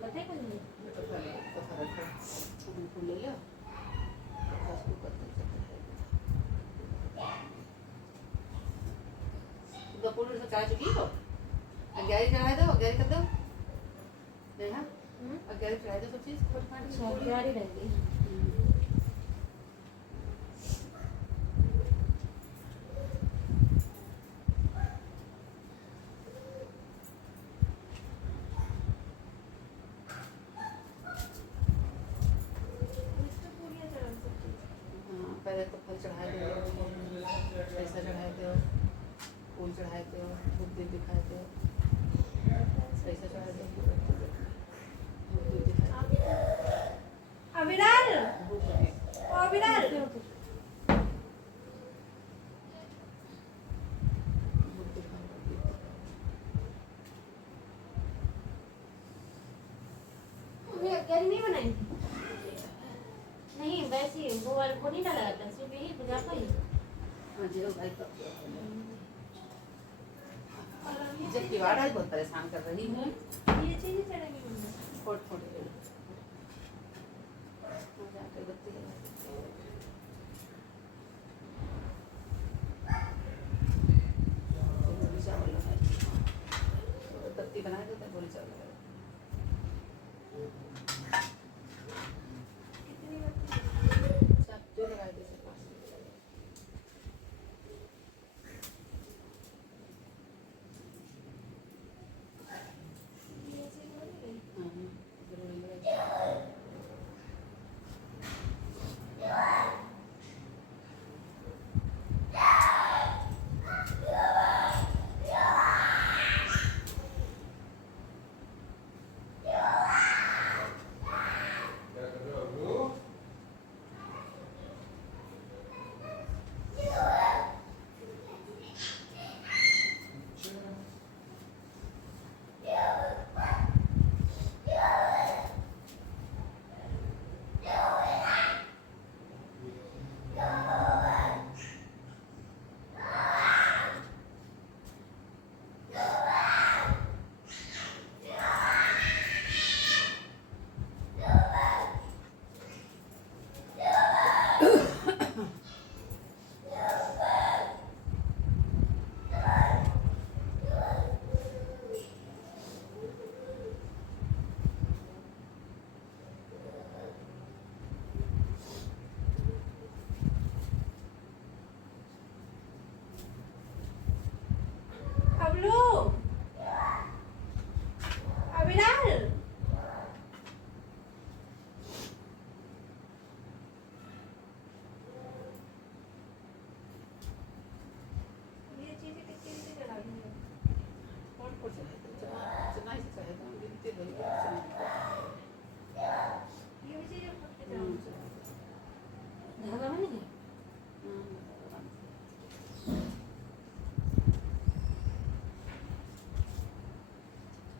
पता है कुछ ले लो दोपहर से चाय चुकी हो अग्यारी चढ़ा दो अग्यारी कर दो देखा अग्यारी चढ़ा दो सब चीज अग्यारी रहेगी पहले तो फल चढ़ाए दो पैसा चढ़ाए दो फूल चढ़ाए दो धूप दीप दिखाए दो पैसा चढ़ाए दो धूप दीप दिखाए अविराल अविराल अग्यारी नहीं बनाई नहीं वैसे वो वाला को नहीं डाला था सिर्फ यही पूजा का ही जो भाई तो जब किवाड़ा बहुत परेशान कर रही है ये चीज चढ़ेगी मम्मी फोट फोट जाके बत्ती बत्ती बना देते बोली चावल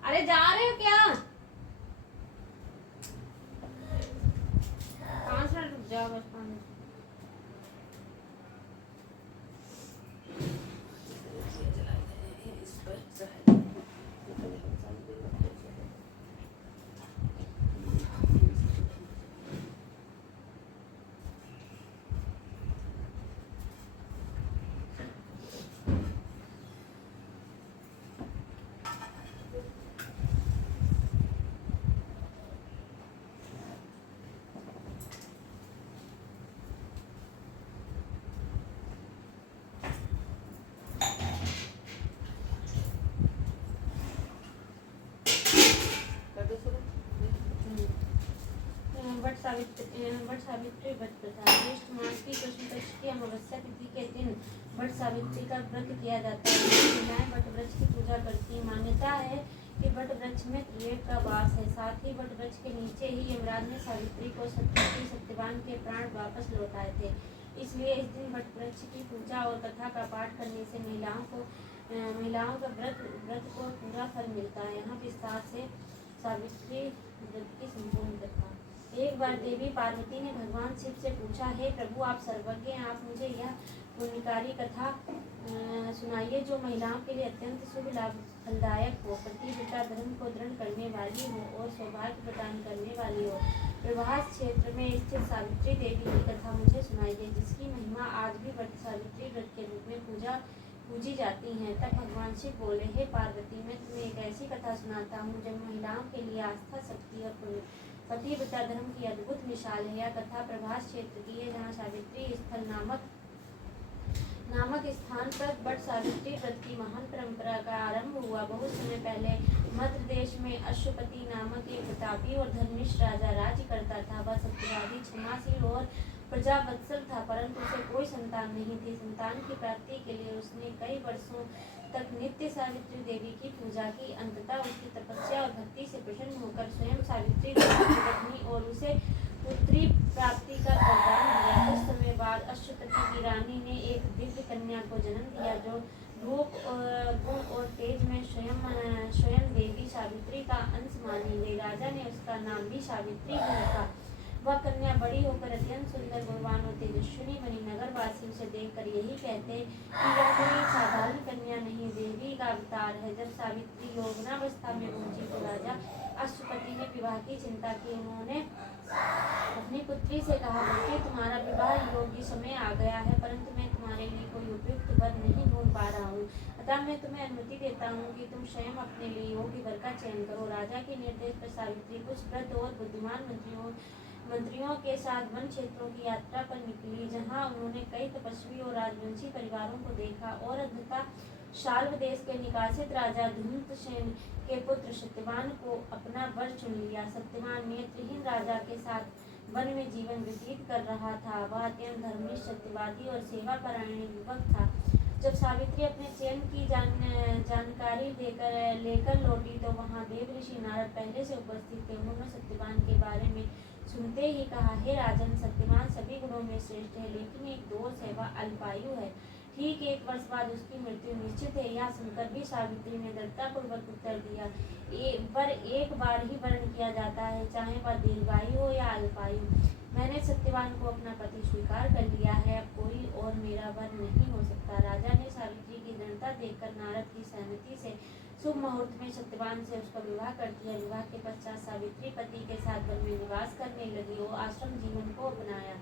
अरे जा रहे हो क्या 5 मिनट रुक जाओ बस 5 मिनट वट सावित्री व्रत प्रथा ज्येष्ठ मास की कृष्ण पक्ष की अमावस्या तिथि के दिन वट सावित्री का व्रत किया जाता है। महिलाएं वट वृक्ष की पूजा करती हैं। मान्यता है कि वट वृक्ष में त्रिवेद का वास है। साथ ही वट वृक्ष के नीचे ही यमराज ने सावित्री को सत्यवती सत्यवान के प्राण वापस लौटाए थे। इसलिए इस दिन वट वृक्ष की पूजा और कथा का पाठ करने से महिलाओं का व्रत को पूरा फल मिलता है। यहाँ विस्तार से सावित्री व्रत की संपूर्ण कथा एक बार देवी पार्वती ने भगवान शिव से पूछा, हे प्रभु आप सर्वज्ञ हैं, आप मुझे यह पुण्यकारी कथा सुनाइए जो महिलाओं के लिए अत्यंत शुभ लाभ फलदायक हो, पतिव्रता धर्म को दृढ़ करने वाली हो और सौभाग्य प्रदान करने वाली हो। प्रभास क्षेत्र में स्थित सावित्री देवी की कथा मुझे सुनाइए, जिसकी महिमा आज भी वट सावित्री व्रत के रूप में पूजी जाती हैं। तब भगवान शिव बोले, हे पार्वती, मैं तुम्हें एक ऐसी कथा सुनाता हूँ जो महिलाओं के लिए आस्था, शक्ति और पतिव्रता धर्म की अद्भुत मिसाल है। यह कथा प्रभास क्षेत्र की है, जहाँ सावित्री स्थल नामक स्थान पर वट सावित्री व्रत की महान परंपरा का आरंभ हुआ। बहुत समय पहले मध्य देश में अश्वपति नामक एक प्रतापी और धर्मिष्ठ राजा राज्य करता था। वह सत्यवादी, क्षमाशील और प्रजावत्सल था, परंतु उसे कोई संतान नहीं थी। संतान की प्राप्ति के लिए उसने कई वर्षों तक नित्य सावित्री देवी की पूजा की। अंततः उसकी तपस्या और भक्ति से प्रसन्न होकर स्वयं सावित्री देवी की पत्नी और उसे पुत्री प्राप्ति का वरदान दिया। कुछ समय बाद अश्वपति की रानी ने एक दिव्य कन्या को जन्म दिया, जो रूप, गुण और तेज में स्वयं देवी सावित्री का अंश मानी गई। राजा ने उसका नाम भी सावित्री ही रखा। वह कन्या बड़ी होकर अत्यंत सुंदर, गुणवान और तेजस्विनी बनी। नगरवासी उसे देखकर यही कहते कि यह कोई साधारण कन्या नहीं, देवी का अवतार है। जब सावित्री यौवनावस्था में पहुंची तो राजा अश्वपति ने विवाह की चिंता की। उन्होंने अपनी पुत्री से कहा, बेटी, तुम्हारा विवाह योग्य समय आ गया है, परंतु मैं तुम्हारे लिए कोई उपयुक्त वर नहीं ढूंढ पा रहा हूँ। अतः मैं तुम्हें अनुमति देता हूँ कि तुम स्वयं अपने लिए योग्य वर का चयन करो। राजा के निर्देश पर सावित्री कुछ वृद्ध और बुद्धिमान मंत्रियों के साथ वन क्षेत्रों की यात्रा पर निकली, जहाँ उन्होंने कई तपस्वी और राजवंशी परिवारों को देखा और अंततः शाल्व देश के निकासित राजा धूम्रसेन के पुत्र सत्यवान को अपना वर चुन लिया। सत्यवान नेत्रहीन राजा के साथ वन में जीवन व्यतीत कर रहा था। वह अत्यंत धर्मिष्ठ, सत्यवादी और सेवापरायण युवक था। जब सावित्री अपने चयन की जानकारी लेकर लौटी तो वहाँ देव ऋषि नारद पहले से उपस्थित थे। उन्होंने सत्यवान के बारे में सुनते ही कहा, हे राजन, सत्यवान सभी गुणों में श्रेष्ठ है, लेकिन एक दोष है, वह अल्पायु है। ठीक 1 वर्ष बाद उसकी मृत्यु निश्चित है। यह सुनकर भी सावित्री ने दृढ़तापूर्वक उत्तर दिया, पर एक बार ही वर्ण किया जाता है, चाहे वह दीर्घायु हो या अल्पायु। मैंने सत्यवान को अपना पति स्वीकार कर लिया है, अब कोई और मेरा वर नहीं हो सकता। राजा ने सावित्री की दृढ़ता देखकर नारद की सहमति से शुभ मुहूर्त में सत्यवान से उसका विवाह कर दिया। विवाह के पश्चात सावित्री पति के साथ वन में निवास करने लगी और आश्रम जीवन को अपनाया।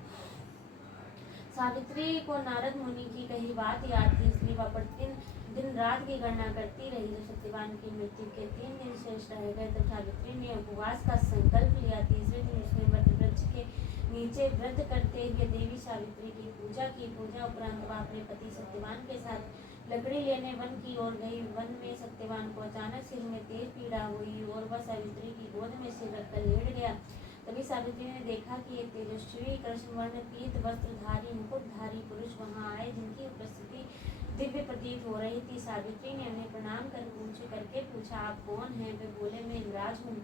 सावित्री को नारद मुनि की कही बात याद थी, इसलिए वह प्रतिदिन दिन रात की गणना करती रही। जब सत्यवान की मृत्यु के 3 दिन शेष रह गए तब सावित्री ने उपवास का संकल्प लिया। तीसरे दिन उसने वट वृक्ष के नीचे व्रत करते हुए देवी सावित्री की पूजा की। पूजा उपरांत वह अपने पति सत्यवान के साथ लकड़ी लेने वन की ओर गई। वन में सत्यवान को अचानक सिर में तेज पीड़ा हुई और वह सावित्री की गोद में सिर रखकर लेट गया। तभी सावित्री ने देखा कि एक तेजस्वी कृष्ण वर्ण पीत वस्त्रधारी मुकुटधारी पुरुष वहां आए, जिनकी उपस्थिति दिव्य प्रतीत हो रही थी। सावित्री ने उन्हें प्रणाम करके पूछा, आप कौन हैं? वे बोले, मैं यमराज हूँ।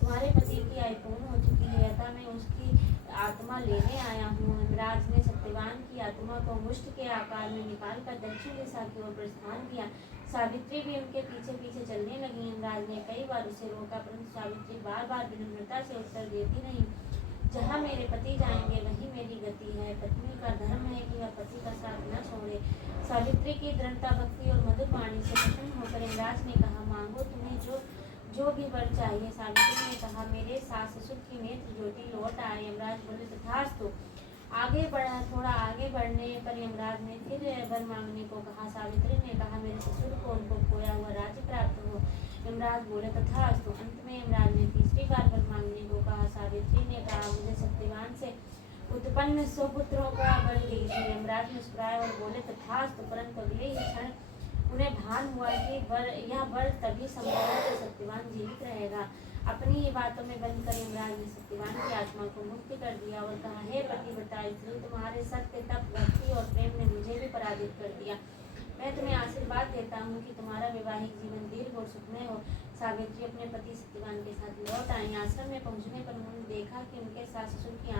तुम्हारे पति की आयु पूर्ण हो चुकी है, अतः मैं उसकी आत्मा लेने आया हूँ। यमराज ने सत्यवान की आत्मा को मुष्ट के आकार में निकालकर दक्षिण दिशा की ओर प्रस्थान किया। सावित्री भी उनके पीछे पीछे चलने लगी। यमराज ने कई बार उसे रोका, परंतु सावित्री बार बार विनम्रता से उत्तर देती नहीं, जहाँ मेरे पति जाएंगे वहीं मेरी गति है। पत्नी का धर्म है कि वह पति का साथ न छोड़े। सावित्री की दृढ़ता, भक्ति और मधुर वाणी से प्रसन्न होकर यमराज ने कहा, मांगो, तुम्हें जो भी वर चाहिए। सावित्री ने कहा, मेरे सास ससुर की नेत्र ज्योति लौट आए। यमराज बोले, तथास्तु। थोड़ा आगे बढ़ने पर यमराज ने फिर वर मांगने को कहा। सावित्री ने कहा, मेरे ससुर को उनको खोया हुआ राज्य प्राप्त हो। यमराज बोले, तथास्तु। अंत में यमराज ने तीसरी बार वर मांगने को कहा। सावित्री ने कहा, मुझे सत्यवान से उत्पन्न सुपुत्रों का वर दीजिए। यमराज मुस्कुराए और बोले, तथास्तु। परंतु अगले ही क्षण उन्हें भान हुआ कि यह वर तभी संभव है जब सत्यवान जीवित रहेगा। अपनी ही बातों में बंद कर यमराज ने सत्यवान की आत्मा को मुक्त कर दिया और कहा, हे पतिव्रता स्त्री, तुम्हारे सत्य, तप, भक्ति और प्रेम ने मुझे भी पराजित कर दिया। मैं तुम्हें आशीर्वाद देता हूँ कि तुम्हारा वैवाहिक जीवन दीर्घ और सुखमय हो। सावित्री अपने पति सत्यवान के साथ लौट आई। आश्रम में पहुंचने पर उन्होंने देखा कि उनके सास ससुर की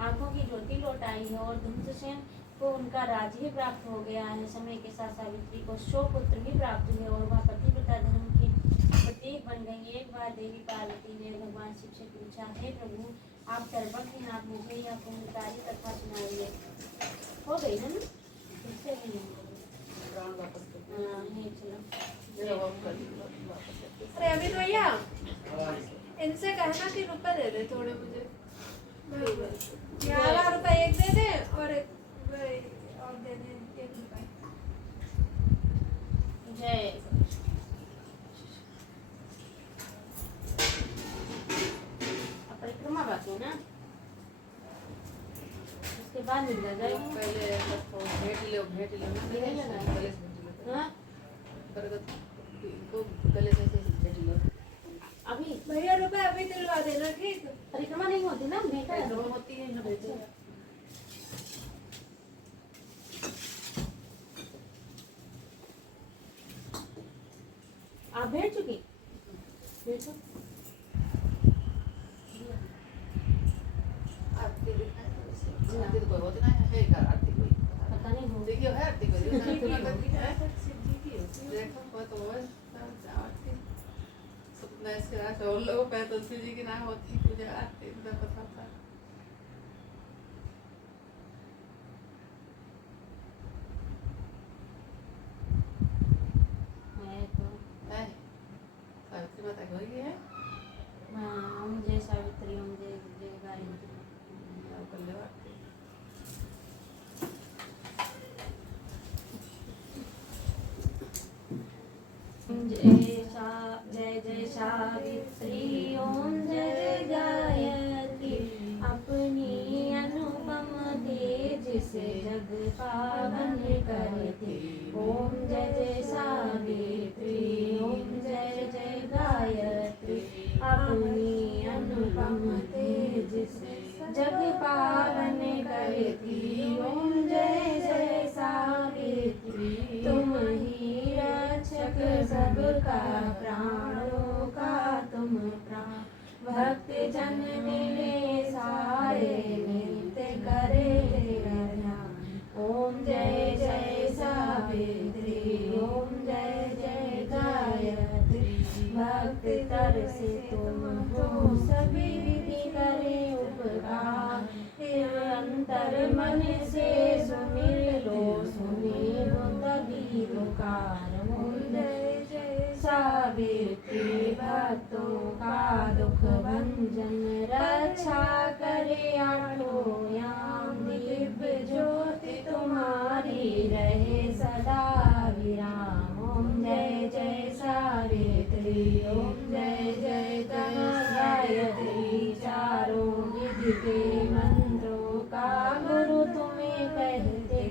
आंखों की ज्योति लौट आई है और धूम्रसेन को उनका राज्य ही प्राप्त हो गया है। समय के साथ सावित्री को 100 पुत्र भी प्राप्त हुए और वह पतिव्रता धर्म की प्रतीक बन गई। एक बार देवी पार्वती ने भगवान शिव से पूछा, हे प्रभु, आप सर्वज्ञ आप मुझे यह पूर्णकारी कथा सुनाइए। हो गई है ना? इससे नहीं होगी। प्राण वापस कर हाँ नहीं चलो। मेरा वापस कर दीजिए, वापस कर अरे अभी तो भैया इनसे कहना कि रुपए दे दे थोड़े मुझे। 11 रुपए एक दे दे और एक और दे दे 1 रुपए। जय अब परिक्रमा बाकी है ना? उसके बाद मिल जाएगा। पहले भेंट लो ना, ये नहीं लगाए। गले से भेंट लो, हाँ बरगद को गले से भेंट लो। अभी भैया रुपए अभी दिलवा देना ठीक। परिक्रमा नहीं होती ना भेंटा है। परिक्रमा होती है ना, भेंटे आप भेज चुकी? भेजो। आरती दिखाए तो वैसे आरती तो कोई होती नहीं है क्या? आरती कोई पता नहीं हो। देखियो है आरती कोई शिव जी की देखो होती है, शिव जी की होती है। वो तो बस आरती सपना से आज और लोगों पे तो शिव जी की ना होती पूजा आरती तो पता था। है तो है सावित्री माता को ही है हाँ ओम जय सावित्री ओम जय जय गायत्री। और कर ले आरती। जय जय सावित्री ओम जय गायत्री अपनी अनुपम तेज से जग पावन करती। ओम जय सावित्री ओम जय गायत्री अपनी अनुपम तेज से जग पावन करती। ओम जय सावित्री तुम ही रक्षक सबका प्राणों का तुम प्राण। भक्त जन मिले सारे नृत्य करे तेरा ध्यान। ओम जय सावित्री ओम जय गायत्री भक्त तर से तुम हो सभी विधि करे उपकार। फिर अंतर मन से सुमिर लो सुने हो तभी पुकार। ओम जय सावित्री भक्तों का दुख भंजन रक्षा करे आठों याम। दिव्य ज्योति तुम्हारी रहे सदा विराम। ओम जय सावित्री ओम जय गायत्री चारों विधि के मंत्रों का गुरु तुम्हें कहते।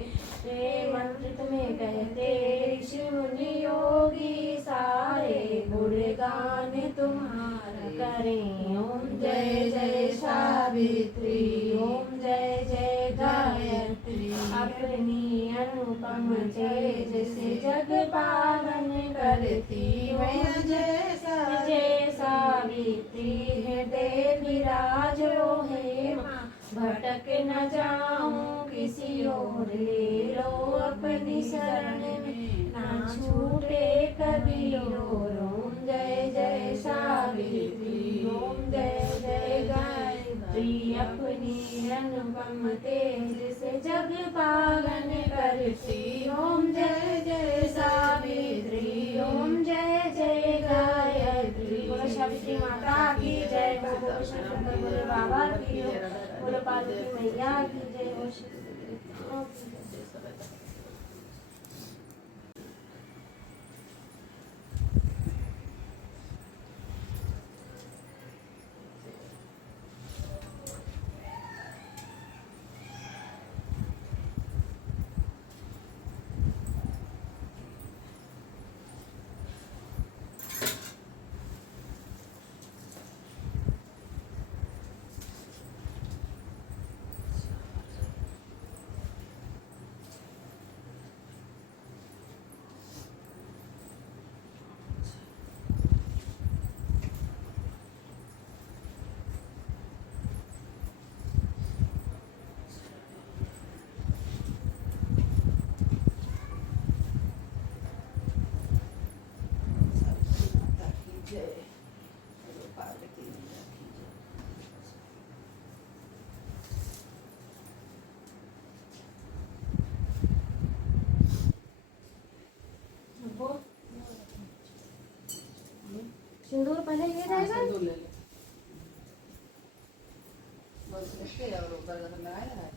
वे मंत्र तुम्हें कहते ऋषि मुनि योगी सारे गुणगान तुम्हारा करें। ओम जय सावित्री ओम जय गायत्री अपनी अनुपम तेज से जग पावन करती। ओम जय सावित्री हृदय विराजो हे माँ। भटक न जाऊं किसी और ले लो अपनी शरण में ना छूटे कभी और। ओम जय सावित्री ओम जय गायत्री अपनी अनुपम तेज से जग पावन करती। ओम जय सावित्री ओम जय गायत्री। बोलो सावित्री माता की जय। बोलो शंकर बोले बाबा की जय। बोलो पार्वती मैया की जय। बोलो शिव सिंदूर पहले ये हाँ, रहेगा। सिंदूर ले ले बस लेके और ऊपर अगर लगाया है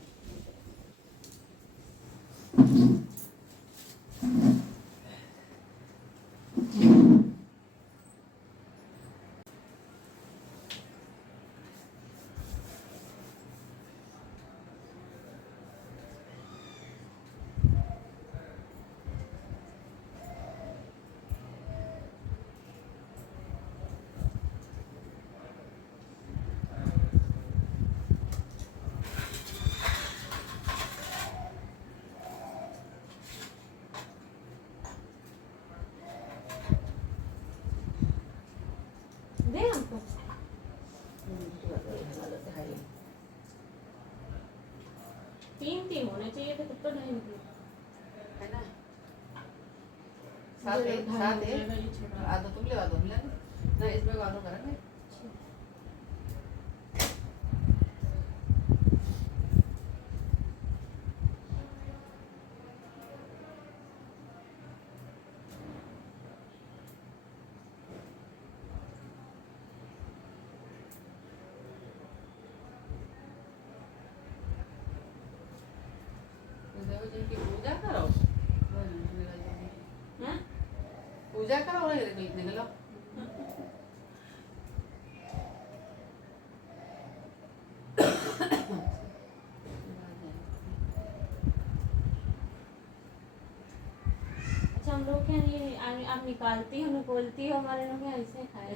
दे हमको। तीन तीन होने चाहिए थे, तब तो ढाई निकले। है ना साथ ये एक ढाई साथ निकलेगा, एक ये छोटा। आधा तुम ले आधा हम ले ना इसमें आधा करेंगे देखो जिनकी पूजा करो हैं? पूजा करो निकलो अच्छा हम लोग क्या नहीं, आप निकालती हो बोलती हो, हमारे लोग यहाँ ऐसे खाए।